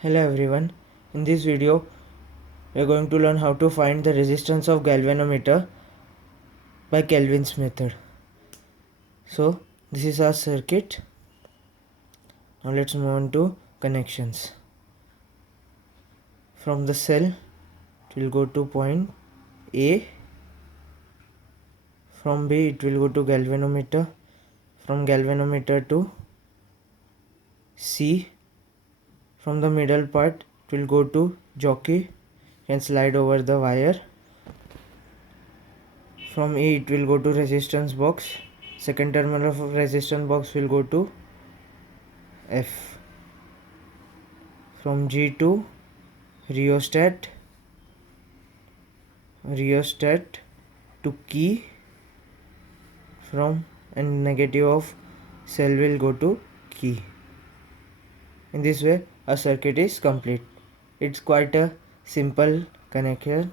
Hello everyone, in this video we are going to learn how to find the resistance of galvanometer by Kelvin's method. So this is our circuit. Now let's move on to connections. From the cell it will go to point A, from B it will go to galvanometer, from galvanometer to C, from the middle part it will go to jockey and slide over the wire. From A it will go to resistance box, second terminal of resistance box will go to F. From G to rheostat to key, from and negative of cell will go to key. In this way a circuit is complete. It's quite a simple connection.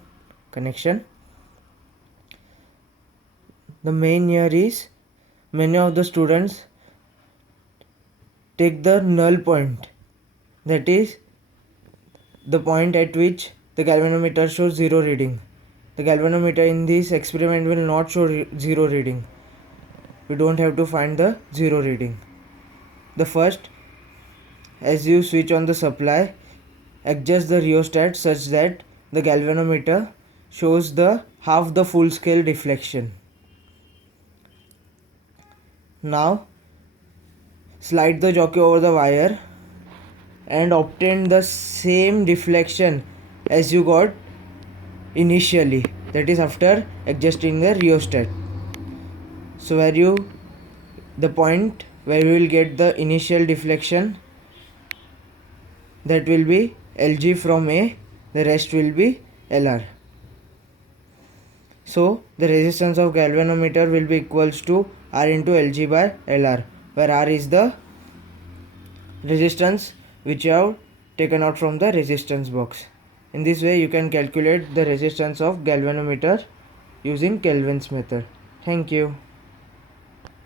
The main here is many of the students take the null point, that is the point at which the galvanometer shows zero reading. The galvanometer in this experiment will not show zero reading. We don't have to find the zero reading. The first, as you switch on the supply, adjust the rheostat such that the galvanometer shows the half the full scale deflection. Now slide the jockey over the wire and obtain the same deflection as you got initially, that is after adjusting the rheostat. So the point where we will get the initial deflection, that will be Lg from A, the rest will be Lr. So the resistance of galvanometer will be equals to R into Lg by Lr, where R is the resistance which you have taken out from the resistance box. In this way you can calculate the resistance of galvanometer using Kelvin's method. Thank you.